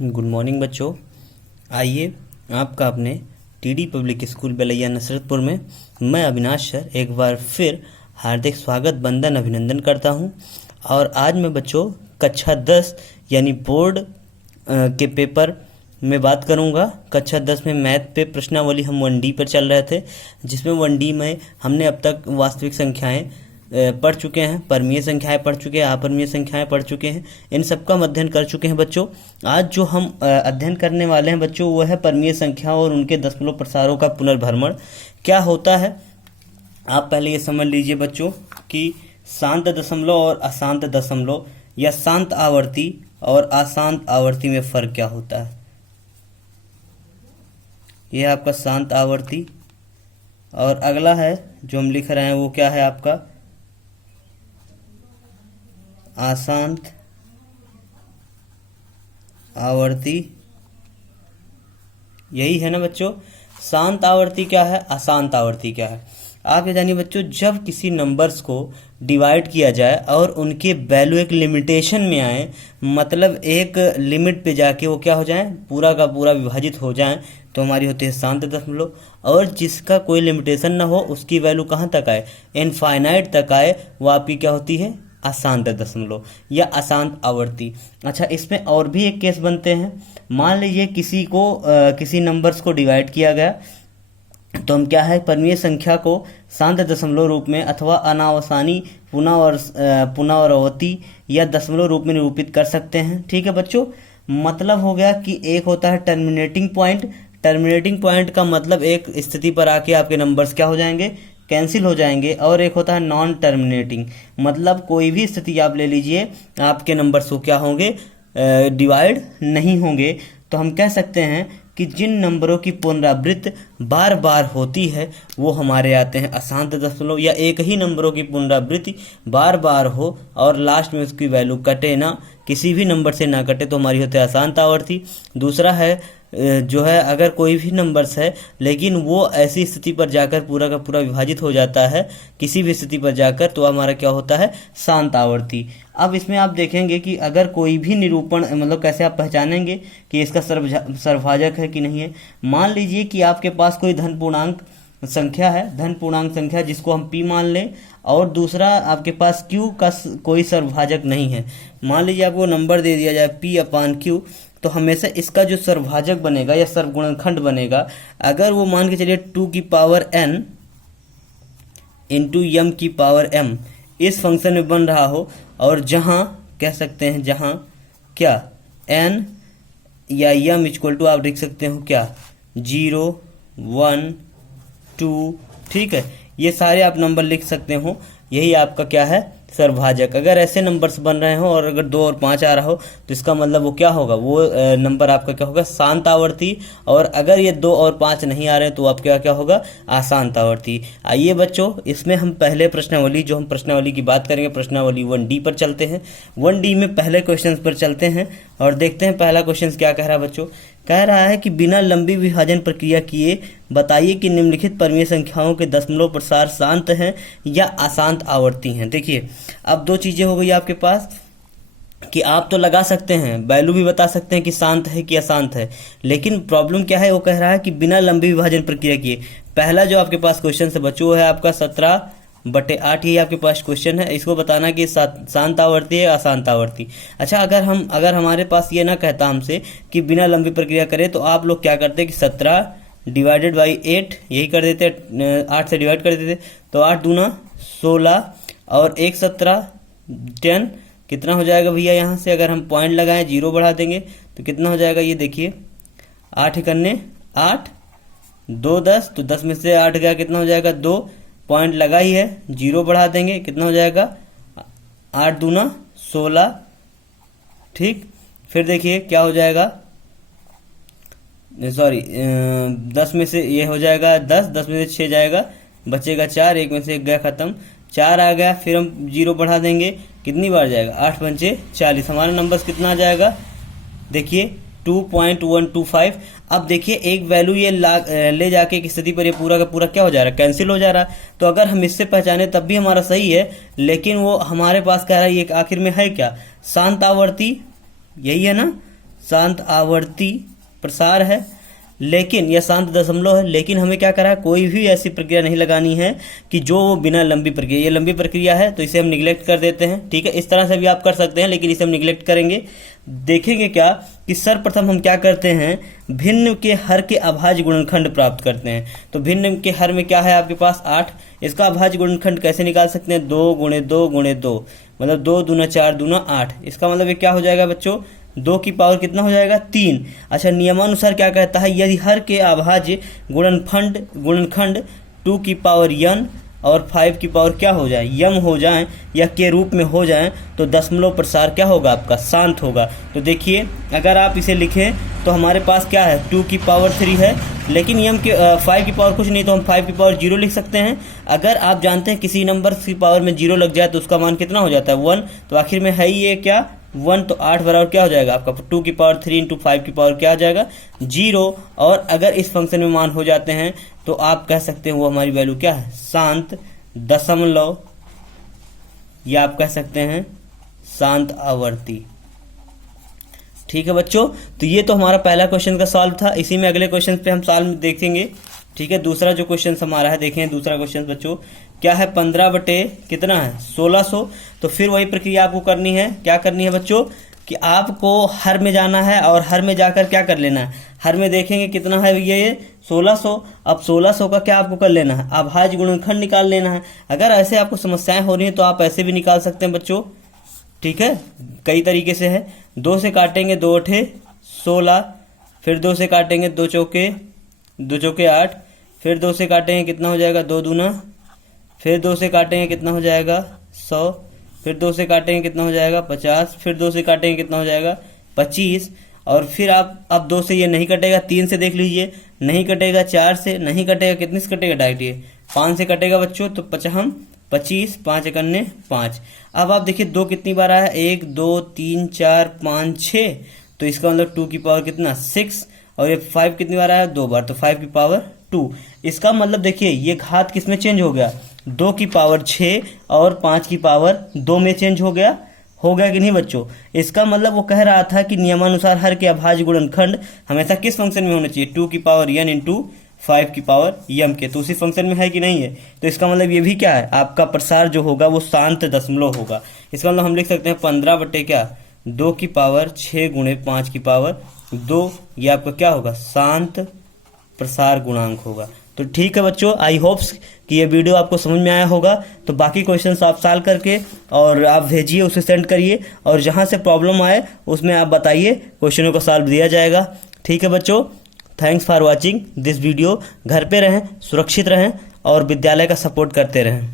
Good morning बच्चों। आइए आपका अपने TD public school Belaiya Nasratpur में मैं अविनाश सर एक बार फिर हार्दिक स्वागत वंदन अभिनंदन करता हूं। और आज मैं बच्चों कक्षा 10 यानी बोर्ड के पेपर में बात करूंगा। कक्षा 10 में मैथ पे प्रश्नावली हम 1D पर चल रहे थे, जिसमें 1D में हमने अब तक वास्तविक संख्याएं पढ़ चुके हैं, परमीय संख्याएं पढ़ चुके हैं, अपरमीय संख्याएं पढ़ चुके हैं, इन सब का अध्ययन कर चुके हैं बच्चों। आज जो हम अध्ययन करने वाले हैं बच्चों वो है परमीय संख्या और उनके दशमलव प्रसारों का पुनर्भ्रमण। क्या होता है आप पहले ये समझ लीजिए बच्चों कि शांत दशमलव और अशांत दशमलव या शांत आवर्ती और अशांत आवर्ती में फर्क क्या होता है। यह आपका शांत आवर्ती और अगला है जो हम लिख रहे हैं वो क्या है आपका अशांत आवर्ती। यही है ना बच्चों। शांत आवर्ती क्या है, अशांत आवर्ती क्या है। आप ये जानिए बच्चों, जब किसी नंबर्स को डिवाइड किया जाए और उनके वैल्यू एक लिमिटेशन में आए, मतलब एक लिमिट पे जाके वो क्या हो जाए, पूरा का पूरा विभाजित हो जाए, तो हमारी होती है शांत दशमलव। और जिसका कोई लिमिटेशन ना हो उसकी वैल्यू कहाँ तक आए, इनफाइनाइट तक आए, वो आपकी क्या होती है, अशांत दशमलव या अशांत आवर्ती। अच्छा, इसमें और भी एक केस बनते हैं। मान लीजिए किसी नंबर्स को डिवाइड किया गया, तो हम क्या है परमीय संख्या को शांत दशमलव रूप में अथवा अनावसानी पुनरावृत्ति या दशमलव रूप में निरूपित कर सकते हैं। ठीक है बच्चों। मतलब हो गया कि एक होता है टर्मिनेटिंग पॉइंट। टर्मिनेटिंग पॉइंट का मतलब एक स्थिति पर आके आपके नंबर्स क्या हो जाएंगे, कैंसिल हो जाएंगे। और एक होता है नॉन टर्मिनेटिंग, मतलब कोई भी स्थिति आप ले लीजिए, आपके नंबर्स को क्या होंगे, डिवाइड नहीं होंगे। तो हम कह सकते हैं कि जिन नंबरों की पुनरावृत्ति बार बार होती है वो हमारे आते हैं अशांत दशमलव, या एक ही नंबरों की पुनरावृत्ति बार बार हो और लास्ट में उसकी वैल्यू कटे ना, किसी भी नंबर से ना कटे, तो हमारी होती है अशांत आवर्ती। दूसरा है जो है अगर कोई भी नंबर्स है लेकिन वो ऐसी स्थिति पर जाकर पूरा का पूरा विभाजित हो जाता है किसी भी स्थिति पर जाकर, तो हमारा क्या होता है, शांत आवर्ती। अब इसमें आप देखेंगे कि अगर कोई भी निरूपण, मतलब कैसे आप पहचानेंगे कि इसका सर्वभाजक है कि नहीं है। मान लीजिए कि आपके पास कोई धन पूर्णांक संख्या है, धन पूर्णांक संख्या जिसको हम p मान लें, और दूसरा आपके पास q का कोई सर्वभाजक नहीं है। मान लीजिए आपको नंबर दे दिया जाए p/q, तो हमेशा इसका जो सर्वभाजक बनेगा या सर्वगुणनखंड बनेगा, अगर वो मान के चलिए 2 की पावर n इंटू m की पावर m इस फंक्शन में बन रहा हो, और जहां कह सकते हैं जहां क्या n या m इक्वल टू आप लिख सकते हो क्या 0 1 2, ठीक है, ये सारे आप नंबर लिख सकते हो। यही आपका क्या है, सर्वभाजक। अगर ऐसे नंबर्स बन रहे हो और अगर 2 और 5 आ रहा हो तो इसका मतलब वो क्या होगा, वो नंबर आपका क्या होगा, शांत आवर्ती। और अगर ये 2 और 5 नहीं आ रहे हैं तो आप क्या होगा, अशांत आवर्ती। आइए बच्चों, इसमें हम पहले प्रश्नावली, जो हम प्रश्नावली की बात करेंगे, प्रश्नावली 1D पर चलते हैं। 1D में पहले क्वेश्चन पर चलते हैं और देखते हैं पहला क्वेश्चन क्या कह रहा है बच्चों। कह रहा है कि बिना लंबी विभाजन प्रक्रिया किए बताइए कि निम्नलिखित परमीय संख्याओं के दशमलव प्रसार शांत हैं या अशांत आवर्ती हैं। देखिए, अब दो चीजें हो गई आपके पास कि आप तो लगा सकते हैं, वैल्यू भी बता सकते हैं कि शांत है कि अशांत है, लेकिन प्रॉब्लम क्या है, वो कह रहा है कि बिना लंबी विभाजन प्रक्रिया किए। पहला जो आपके पास क्वेश्चन है बच्चों है आपका 17/8, ये आपके पास क्वेश्चन है। इसको बताना कि शांत आवर्ती है अशांत आवर्ती। अच्छा, अगर हमारे पास ये ना कहता हमसे कि बिना लंबी प्रक्रिया करे, तो आप लोग क्या करते कि 17 डिवाइडेड बाई 8 यही कर देते, 8 से डिवाइड कर देते, तो 8 दूना 16 और 1 17 10, कितना हो जाएगा भैया, यहाँ से अगर हम पॉइंट लगाएं 0 बढ़ा देंगे तो कितना हो जाएगा, ये देखिए 8 एकन्ने 8, 2 10, तो 10 में से 8 गया, कितना हो जाएगा 2, पॉइंट लगा ही है, 0 बढ़ा देंगे, कितना हो जाएगा 8 दूना 16, ठीक। फिर देखिए क्या हो जाएगा, सॉरी 10 में से ये हो जाएगा 10 में से 6 जाएगा, बचेगा 4, 1 में से 1 गया खत्म, 4 आ गया। फिर हम 0 बढ़ा देंगे, कितनी बार जाएगा, 8 पंचे 40, हमारा नंबर कितना आ जाएगा, देखिए 2.125। अब देखिए एक वैल्यू ये ले जाके एक स्थिति पर ये पूरा का पूरा क्या हो जा रहा है, कैंसिल हो जा रहा है। तो अगर हम इससे पहचाने तब भी हमारा सही है, लेकिन वो हमारे पास कह रहा है ये आखिर में है क्या, शांत आवर्ती, यही है ना, शांत आवर्ती प्रसार है, लेकिन यह शांत दशमलव है, लेकिन हमें क्या करा है, कोई भी ऐसी प्रक्रिया नहीं लगानी है कि जो बिना लंबी प्रक्रिया, ये लंबी प्रक्रिया है तो इसे हम निगलेक्ट कर देते हैं। ठीक है, इस तरह से भी आप कर सकते हैं, लेकिन इसे हम निगलेक्ट करेंगे। देखेंगे क्या कि सर्वप्रथम हम क्या करते हैं, भिन्न के हर के अभाज्य गुणनखंड प्राप्त करते हैं। तो भिन्न के हर में क्या है आपके पास 8, इसका अभाज्य गुणनखंड कैसे निकाल सकते हैं, 2 × 2 × 2, मतलब 2 दूना 4 दूना 8। इसका मतलब ये क्या हो जाएगा बच्चों, 2 की पावर कितना हो जाएगा, 3। अच्छा, नियमानुसार क्या कहता है, यदि हर के अभाज्य गुणनखंड 2 की पावर n और 5 की पावर क्या हो जाए, यम हो जाए या के रूप में हो जाए, तो दशमलव प्रसार क्या होगा आपका, शांत होगा। तो देखिए अगर आप इसे लिखें तो हमारे पास क्या है, 2 की पावर 3 है, लेकिन यम के 5 की पावर कुछ नहीं, तो हम 5 की पावर 0 लिख सकते हैं। अगर आप जानते हैं किसी नंबर की पावर में 0 लग जाए तो उसका मान कितना हो जाता है, 1। तो आखिर में है ही ये क्या, 1, तो 8 बराबर क्या हो जाएगा आपका, 2 की पावर 3 × 5 की पावर क्या आ जाएगा, 0। और अगर इस फंक्शन में मान हो जाते हैं तो आप कह सकते हैं वो हमारी वैल्यू क्या है, शांत दशमलव, या आप कह सकते हैं शांत आवर्ती। ठीक है बच्चों, तो ये तो हमारा पहला क्वेश्चन का सॉल्व था। इसी में अगले क्वेश्चन पे हम सॉल्व देखेंगे। ठीक है, दूसरा जो क्वेश्चन हमारा है, देखें दूसरा क्वेश्चन बच्चों क्या है, 15 बटे कितना है, 1600। तो फिर वही प्रक्रिया आपको करनी है, क्या करनी है बच्चों कि आपको हर में जाना है और हर में जाकर क्या कर लेना है, हर में देखेंगे कितना है ये 1600। अब 1600 का क्या आपको कर लेना है, अभाज्य गुणनखंड निकाल लेना है। अगर ऐसे आपको समस्याएं हो रही हैं तो आप ऐसे भी निकाल सकते हैं बच्चों। ठीक है, कई तरीके से है, 2 से काटेंगे 2 × 16, फिर 2 से काटेंगे 2 चौके 8, फिर 2 से काटेंगे कितना हो जाएगा, 2 दूना, फिर 2 से काटेंगे कितना हो जाएगा 100, फिर 2 से काटेंगे कितना हो जाएगा 50, फिर 2 से काटेंगे कितना हो जाएगा 25। और फिर आप अब 2 से ये नहीं कटेगा, 3 से देख लीजिए नहीं कटेगा, 4 से नहीं कटेगा, कितने से कटेगा डायरेक्ट, ये 5 से कटेगा बच्चों। तो 25, 5 × 5। अब आप देखिए 2 कितनी बार आया, 1 2 3 4 5 6, तो इसका मतलब 2 की पावर कितना 6, और ये 5 कितनी बार आया, 2 बार, तो 5 की पावर 2। इसका मतलब देखिए ये घात किसमें चेंज हो गया, 2 की पावर 6 और 5 की पावर 2 में चेंज हो गया कि नहीं बच्चों। इसका मतलब वो कह रहा था कि नियमानुसार हर के अभाज्य गुणनखंड हमेशा किस फंक्शन में होना चाहिए, 2 की पावर n × 5 की पावर m के, तो उसी फंक्शन में है कि नहीं है। तो इसका मतलब ये भी क्या है, आपका प्रसार जो होगा वो शांत दशमलव होगा। इसका मतलब हम लिख सकते हैं 15 बटे क्या, 2 की पावर 6 × 5 की पावर 2, ये आपका क्या होगा, शांत प्रसार गुणांक होगा। तो ठीक है बच्चों, आई होप्स कि ये वीडियो आपको समझ में आया होगा। तो बाकी क्वेश्चंस आप सॉल्व करके और आप भेजिए, उसे सेंड करिए, और जहां से प्रॉब्लम आए उसमें आप बताइए, क्वेश्चनों को सॉल्व दिया जाएगा। ठीक है बच्चों, thanks for watching this video. घर पे रहें, सुरक्षित रहें और विद्यालय का सपोर्ट करते रहें।